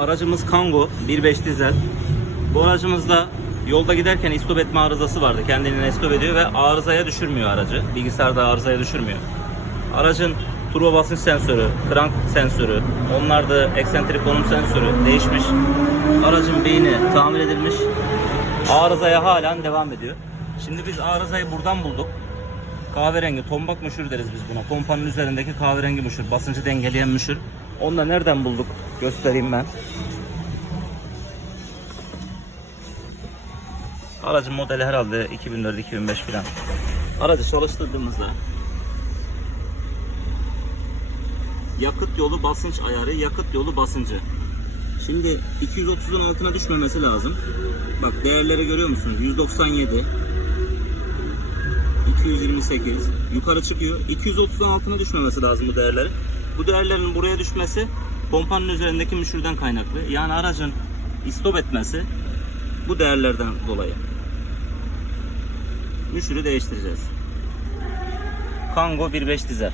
Aracımız Kango 1.5 dizel. Bu aracımızda yolda giderken istop etme arızası vardı. Kendini istop ediyor ve arızaya düşürmüyor aracı. Bilgisayarda arızaya düşürmüyor. Aracın turbo basınç sensörü, crank sensörü, onlar da eksentrik konum sensörü değişmiş. Aracın beyni tamir edilmiş. Arızaya halen devam ediyor. Şimdi biz arızayı buradan bulduk. Kahverengi, tombak müşür deriz biz buna. Pompanın üzerindeki kahverengi müşür, basıncı dengeleyen müşür. Onu da nereden bulduk? Göstereyim ben. Aracın modeli herhalde 2004-2005 falan. Aracı çalıştırdığımızda yakıt yolu basınç ayarı, yakıt yolu basıncı. Şimdi 230'un altına düşmemesi lazım. Bak değerleri görüyor musunuz? 197, 228 yukarı çıkıyor. 230'un altına düşmemesi lazım bu değerlerin. Bu değerlerin buraya düşmesi pompanın üzerindeki müşürden kaynaklı. Yani aracın istop etmesi bu değerlerden dolayı. Müşürü değiştireceğiz. Kango 1.5 dizel.